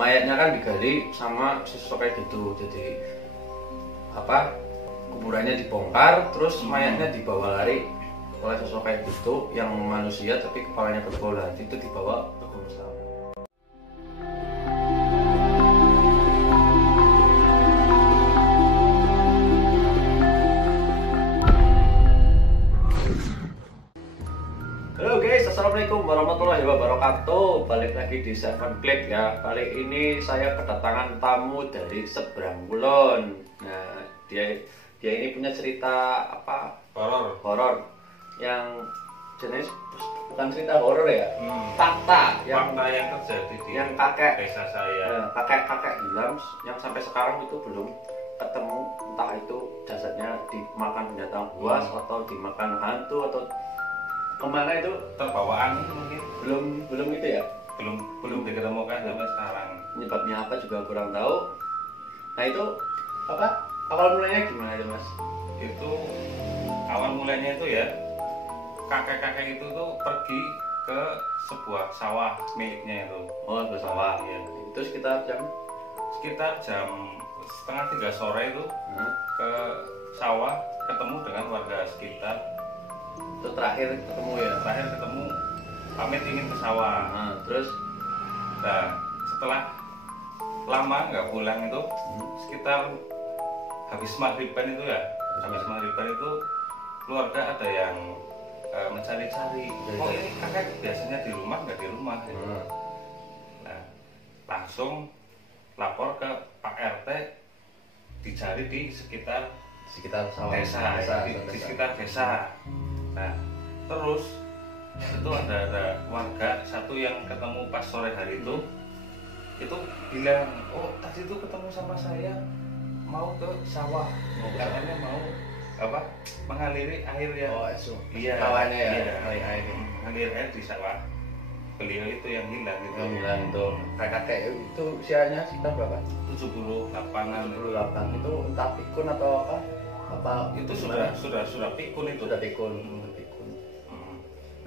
mayatnya kan digali sama sosok kayak gitu. Jadi apa, kuburannya dibongkar terus mayatnya dibawa lari oleh sosok kayak gitu yang manusia tapi kepalanya kerbau. Itu dibawa ke Gunung Slamet. Halo guys, assalamualaikum warahmatullahi wabarakatuh. Balik lagi di Seven Click ya. Kali ini saya kedatangan tamu dari seberang kulon. Nah, dia ini punya cerita apa? Horor. Yang jenis bukan cerita horor ya. Fakta yang terjadi di yang kakek desa saya. Kakek hilang yang sampai sekarang itu belum ketemu, entah itu jasadnya dimakan binatang buas atau dimakan hantu atau kemana, itu Terbawa angin mungkin belum itu ya, belum diketemukan sampai sekarang. penyebabnya apa juga kurang tahu. Nah itu apa, awal mulanya gimana itu mas? Itu awal mulanya itu ya, kakek-kakek itu tuh pergi ke sebuah sawah miliknya itu. Oh ke sawah ya. Itu sekitar jam 2:30 sore itu ke sawah, ketemu dengan warga sekitar. itu terakhir ketemu ya? Terakhir ketemu, pamit ingin ke sawah. Terus Nah, setelah lama nggak pulang itu, sekitar habis maghriban itu ya, habis maghriban itu keluarga ada yang mencari-cari. Oh ini kakek biasanya di rumah nggak di rumah? Gitu. Nah, langsung lapor ke Pak RT, dicari di sekitar sawah desa, di sekitar desa. Nah, terus itu ada warga satu yang ketemu pas sore hari itu bilang, oh tadi itu ketemu sama saya mau ke sawah, katanya mau apa, mengaliri air ya. Oh itu iya, sawahnya ya, iya. Mengalir air di sawah beliau itu yang hilang gitu. Yang hilang itu kakek itu usianya sekitar berapa? 78-an. 78. Itu entah pikun atau apa Itu gimana? sudah pikun itu. Sudah pikun.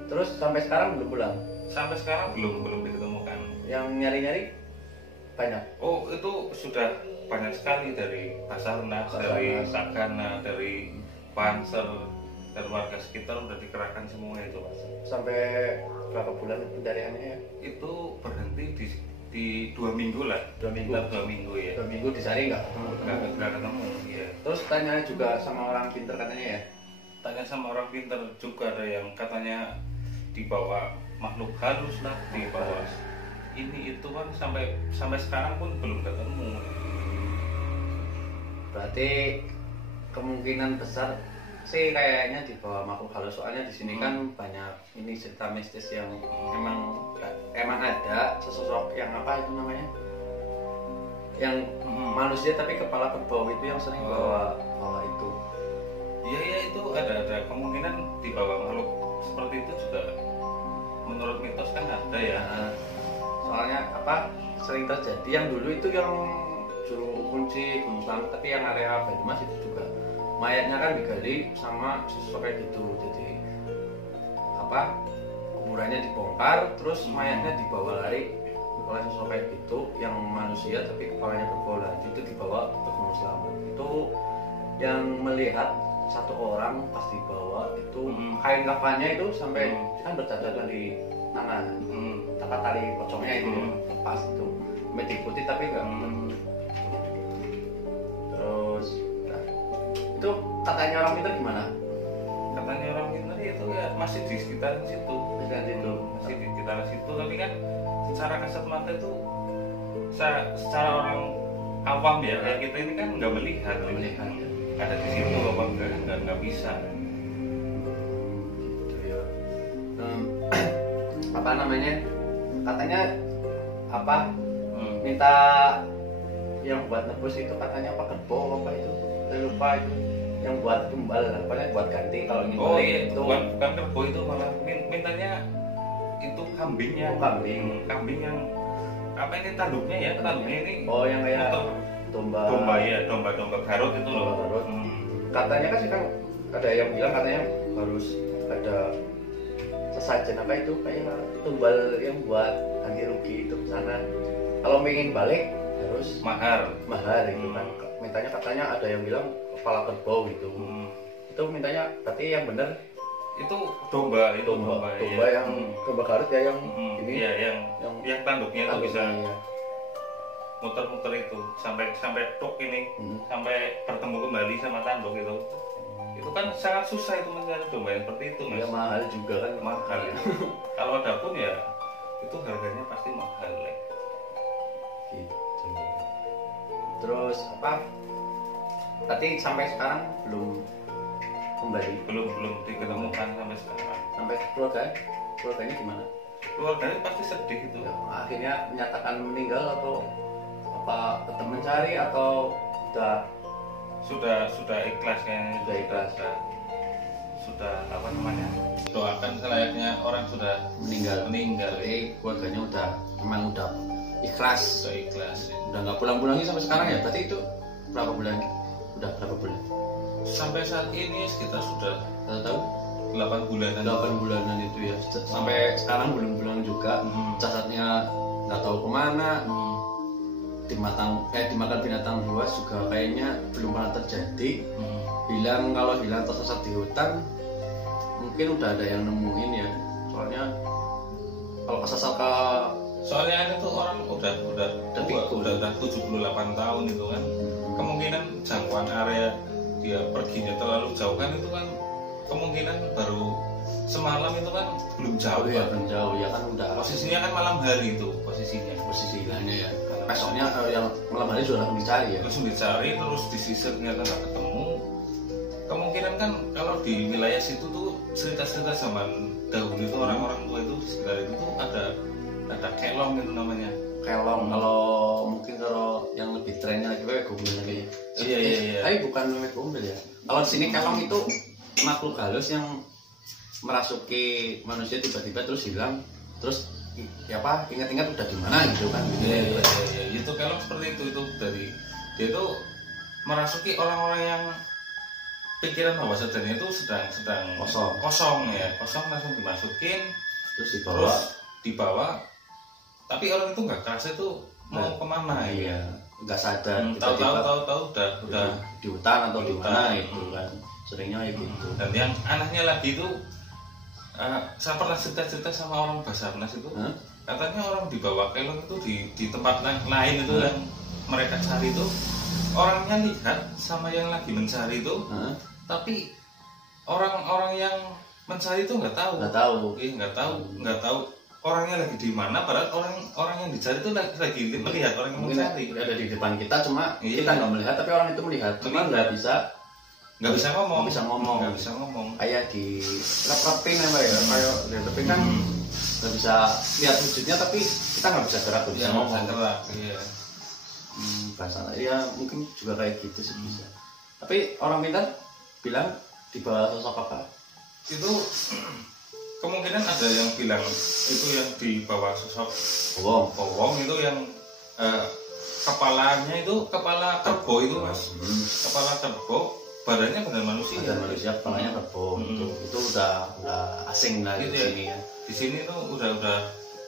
Terus sampai sekarang belum pulang? Sampai sekarang belum diketemukan. Yang nyari-nyari banyak? Oh itu sudah banyak sekali, dari Basarnas, dari Tagana, dari Banser, dan warga sekitar udah dikerahkan semua itu mas. Sampai berapa bulan pencariannya ya? Itu berhenti di 2 minggu lah. 2 minggu? 2 minggu ya. 2 minggu dicari nggak ketemu ya. Terus tanya juga sama orang pinter katanya ya? Tanya sama orang pinter juga, ada yang katanya dibawa makhluk halus lah, dibawa ini itu kan, sampai sekarang pun belum ketemu. Berarti kemungkinan besar sih kayaknya dibawa makhluk halus, soalnya di sini kan banyak ini cerita mistis yang emang ada sesosok yang apa itu namanya, yang manusia tapi kepala kerbau itu yang sering bawa itu. Iya itu ada kemungkinan dibawa makhluk seperti itu juga, menurut mitos kan ada ya. Soalnya apa, sering terjadi yang dulu itu yang Juru Kunci Gunung Slamet, tapi yang area Banyumas itu juga mayatnya kan digali sama sosok kayak gitu. Jadi apa, kuburannya dibongkar terus mayatnya dibawa lari oleh sosok kayak gitu yang manusia tapi kepalanya kerbau. Itu dibawa ke Gunung Slamet. Itu yang melihat satu orang pas dibawa itu kain kafannya itu sampai kan berceceran di tangan, dapat tali pocongnya itu lepas itu sampai diikuti tapi enggak. Terus itu katanya orang pintar gimana? Katanya orang pintar itu ya masih di sekitar situ, masih di sekitar situ, tapi kan secara kasat mata itu secara orang awam ya kayak kita ini kan nggak melihat ada di situ apa nggak bisa. Apa namanya, katanya apa, minta yang buat nebus itu katanya apa, kerbau apa itu, saya lupa itu, yang buat tumbal apanya, buat ganti kalau ingin balik. Iya, itu bukan kerbau, itu malah mintanya itu kambingnya. Kambing yang apa ini, tanduknya ya, tanduknya ini yang kayak domba ya, domba Garut itu loh. Katanya kan sih kan ada yang bilang katanya harus ada sesajen apa itu, kayak tumbal yang buat ganti rugi itu ke sana. kalau ingin balik harus mahar. itu kan. Mintanya katanya ada yang bilang kepala kerbau gitu. Itu mintanya berarti yang benar Itu domba yang domba Garut ya yang ini ya, yang tanduknya itu bisa ya. muter-muter itu sampai tok ini sampai bertemu kembali sama tanduk itu. Itu kan sangat susah itu mencari domba yang seperti itu, Mas. Ya mahal juga kan. Mahal ya. Kalau ada pun ya itu harganya pasti mahal ya. Gitu. Terus apa? Tadi sampai sekarang belum kembali. Belum diketemukan sampai sekarang. Sampai keluarganya gimana? Keluarganya pasti sedih itu. Ya, akhirnya menyatakan meninggal atau apa tetap mencari atau sudah ikhlas kayaknya. Sudah ikhlas. Sudah apa namanya? Doakan selayaknya orang sudah meninggal. Jadi keluarganya memang udah ikhlas. Sudah ikhlas. Udah nggak pulang-pulang lagi sampai sekarang ya. Berarti itu berapa bulan? Udah berapa bulan? Sampai saat ini sekitar sudah 1 tahun? 8 bulanan. 8 bulanan itu ya. Sampai sekarang belum pulang juga. Catatnya nggak tahu kemana. Dimakan binatang buas juga kayaknya belum pernah terjadi. Bilang kalau hilang tersesat di hutan mungkin udah ada yang nemuin ya. Soalnya ada tuh orang udah 78 tahun itu kan. Kemungkinan jangkauan area dia perginya terlalu jauh kan, itu kan kemungkinan baru semalam itu kan belum jauh. Belum jauh ya kan, udah posisinya kan malam hari itu posisi hilangnya ya. Besoknya yang malam hari sudah langsung dicari. Terus disisir ternyata nggak ketemu. Kemungkinan kan kalau di wilayah situ tuh cerita-cerita zaman dahulu itu orang-orang tua itu di sekitar itu tuh ada kelong itu namanya. Kelong. Kalau yang lebih trennya lagi wewe gombel kayaknya. Iya. Tapi bukan wewe gombel ya. Kalau di sini kelong itu makhluk halus yang merasuki manusia tiba-tiba terus hilang, terus ya apa ingat-ingat udah di mana gitu kan. Iya. Itu kelong seperti itu dari dia itu merasuki orang-orang yang pikiran bawah sadarnya itu sedang kosong langsung dimasukin terus dibawa tapi orang itu nggak kerasa itu mau kemana. Iya, nggak sadar. Tahu udah di hutan atau di mana itu kan seringnya gitu. Dan yang anehnya lagi itu saya pernah cerita sama orang Basarnas itu, katanya orang dibawa kelong itu di tempat lain itu yang mereka cari itu orangnya lihat sama yang lagi mencari itu, tapi orang-orang yang mencari itu nggak tahu orangnya lagi di mana, padahal orang yang dicari itu lagi melihat orang yang mencari. Ada di depan kita, cuma kita nggak melihat, tapi orang itu melihat, cuma nggak bisa ngomong. Kayak di rep-repin ya, kayak di repin kan nggak bisa lihat wujudnya, tapi kita nggak bisa gerak, nggak bisa ngomong. Iya. Bahasa ya mungkin juga kayak gitu sih bisa. Tapi orang pintar bilang di bawah sosok apa? Itu kemungkinan ada yang bilang itu yang di bawah sosok bowong itu yang kepalanya itu kepala kerbau itu, Mas. Kepala kerbau, badannya badan manusia. Kepalanya kerbau. Itu udah asing lah gitu di sini ya. Di sini tuh udah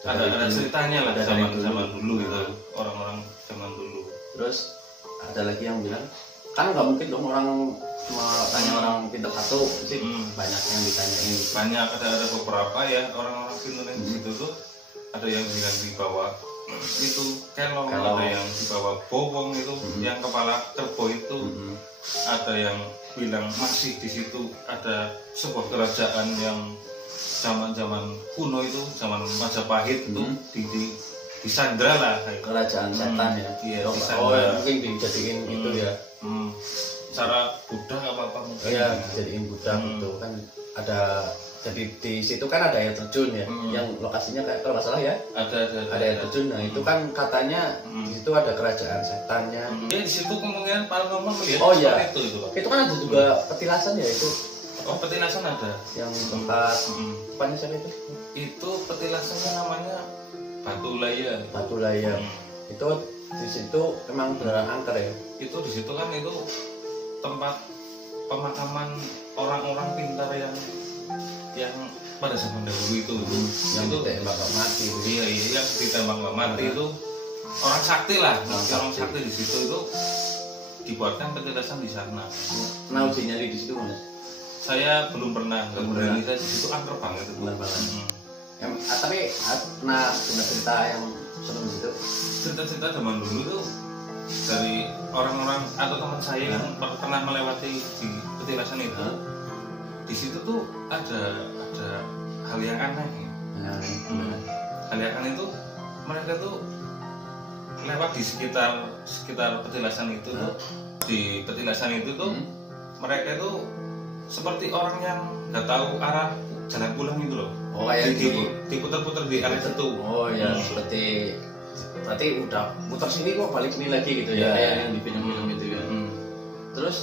ada ceritanya lah zaman dulu gitu, orang-orang zaman dulu. Terus ada lagi yang bilang, kan nggak mungkin dong orang cuma tanya orang pintar satu sih, banyak yang ditanyain. Banyak, ada beberapa ya orang-orang pintar yang di situ tuh, ada yang bilang di bawah itu kelong, ada yang di bawah bowong itu, yang kepala kerbau itu, ada yang bilang masih di situ ada sebuah kerajaan yang zaman kuno itu, zaman Majapahit itu di Sandra lah, kerajaan setan ya. Iya, mungkin dijadiin itu ya. Cara Buddha apa mungkin. Iya, dijadiin Buddha gitu kan. Ada, jadi di situ kan ada air terjun ya, yang lokasinya kayak kalau nggak salah ya. Ada air terjun. Nah, itu kan katanya di situ ada kerajaan setannya. Ya di situ kemungkinan paranormal melihat itu. Itu kan ada juga petilasan ya itu. Oh, petilasan ada. Yang tempat tempatnya siapa itu? Itu petilasannya namanya Batu Layar. Itu di situ memang beneran angker ya. Itu di situ kan itu tempat pemakaman orang-orang pintar yang pada zaman dahulu itu. Yang ditembak mati. Iya, yang ditembak mati itu orang sakti lah, orang sakti. sakti di situ itu dibuatkan petilasan di sana. Nah uji nyali di situ Mas. Saya belum pernah, nggak Belum berani, saya di situ angker banget itu. Benar banget. Hmm. Tapi pernah dengar cerita yang serem di situ. Cerita-cerita zaman dulu tuh dari orang-orang atau teman saya yang pernah melewati di petilasan itu, di situ tuh ada hal yang aneh. Nah, Hal yang aneh itu mereka tuh lewat di sekitar petilasan itu tuh, di petilasan itu tuh mereka itu seperti orang yang nggak tahu arah jalan pulang gitu loh. Oh kayak diputar-putar di arah situ. Oh ya seperti berarti udah putar sini kok balik sini lagi gitu ya, kayak yang di film-film gitu ya. Terus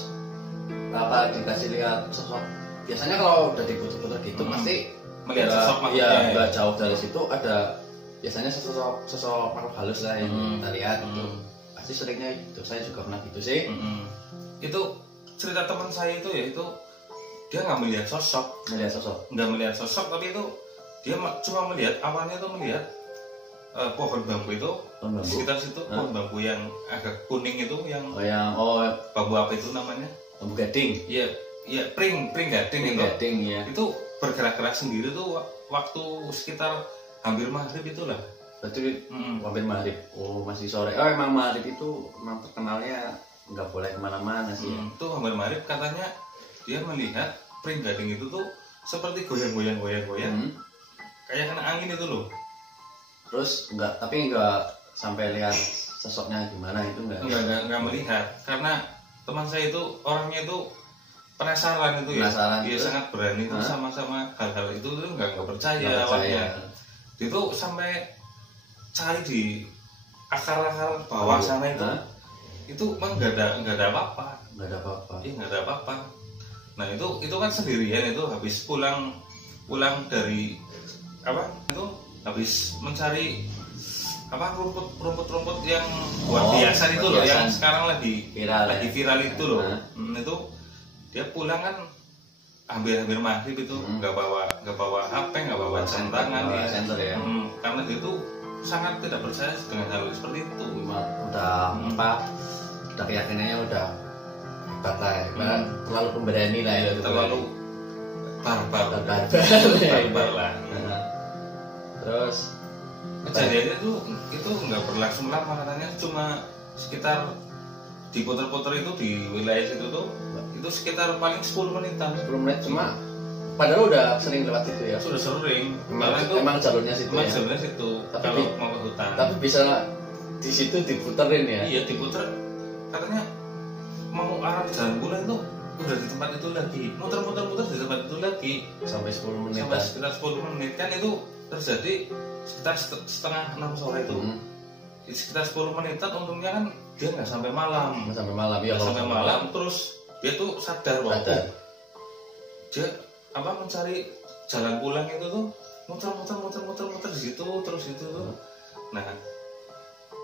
apa dikasih lihat sosok? Biasanya kalau udah diputar-putar gitu pasti melihat sosok ya makhluknya. nggak jauh dari situ ada biasanya sosok makhluk halus lah yang kita lihat itu. Pasti seringnya itu saya juga pernah gitu sih. Itu cerita teman saya itu ya itu dia nggak melihat sosok, nggak melihat sosok, tapi itu dia cuma melihat awalnya tuh melihat pohon bambu itu sekitar situ, pohon bambu yang agak kuning itu yang bambu apa itu namanya? Bambu gading. Iya pring gading itu. Gading ya. Itu bergerak-gerak sendiri tuh waktu sekitar hampir maghrib itulah. Berarti hampir maghrib. Oh masih sore. Oh emang maghrib itu memang terkenalnya nggak boleh kemana-mana sih. Itu hampir maghrib katanya dia melihat pring gading itu tuh seperti goyang-goyang kayak kena angin itu loh. Terus tapi enggak sampai lihat sosoknya gimana itu enggak melihat karena teman saya itu orangnya itu penasaran itu ya. Dia sangat berani itu sama hal-hal itu tuh enggak percaya awalnya. Itu sampai cari di akar-akar bawah sana itu memang enggak ada apa-apa. Iya enggak ada apa-apa. Nah itu kan sendirian itu habis pulang dari apa itu habis mencari apa rumput yang buat biasa itu loh yang sekarang lagi viral itu loh. Itu dia pulang kan hampir maghrib itu nggak bawa HP, nggak bawa jam tangan ya. Karena dia itu sangat tidak percaya dengan hal seperti itu. Udah keyakinannya udah hebat lah ya. Terlalu pemberani lah ya. Terlalu barbar lah. Terus kejadiannya itu nggak berlangsung lama katanya, cuma sekitar diputar-putar itu di wilayah situ tuh itu sekitar paling 10 menitan. 10 menit cuma padahal udah sering lewat situ ya. Sudah sering. Emang jalurnya situ ya. Jalurnya situ. Tapi kalau mau ke hutan. Tapi bisa di situ diputerin ya. Iya diputer. Katanya mau arah jalan pulang itu udah di tempat itu lagi. Muter-muter di tempat itu lagi. Sampai 10 menit. Sampai sekitar 10 menit kan itu terjadi sekitar setengah 6 sore itu. Sekitar 10 menitan untungnya kan dia nggak sampai malam. Sampai malam ya. Sampai malam terus dia tuh sadar bahwa dia mencari jalan pulang itu tuh muter di situ terus itu tuh. Nah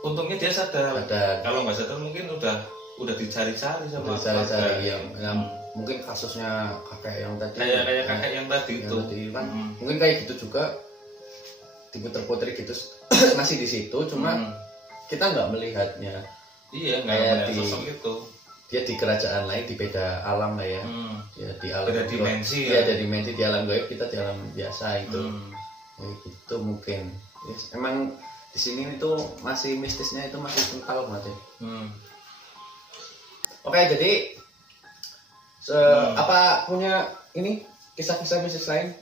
untungnya dia sadar. Kalau nggak sadar mungkin udah dicari-cari sama ya. Mungkin kasusnya kakek yang tadi kayak kakek yang tadi itu kan mungkin kayak gitu juga diputer-puter gitu masih di situ cuma kita nggak melihatnya. Iya nggak melihat sosok itu. Dia di kerajaan lain, di beda alam lah ya. Ya di alam beda dimensi ya. Ada dimensi di alam gaib, kita di alam biasa itu. Kayak gitu mungkin. Yes, emang di sini itu masih mistisnya itu masih kental banget. Oke, jadi apa punya ini kisah-kisah mistis lain?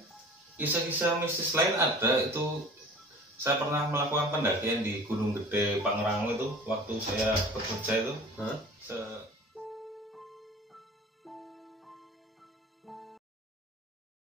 Kisah-kisah mistis lain ada itu. Saya pernah melakukan pendakian di Gunung Gede Pangrango itu waktu saya bekerja itu.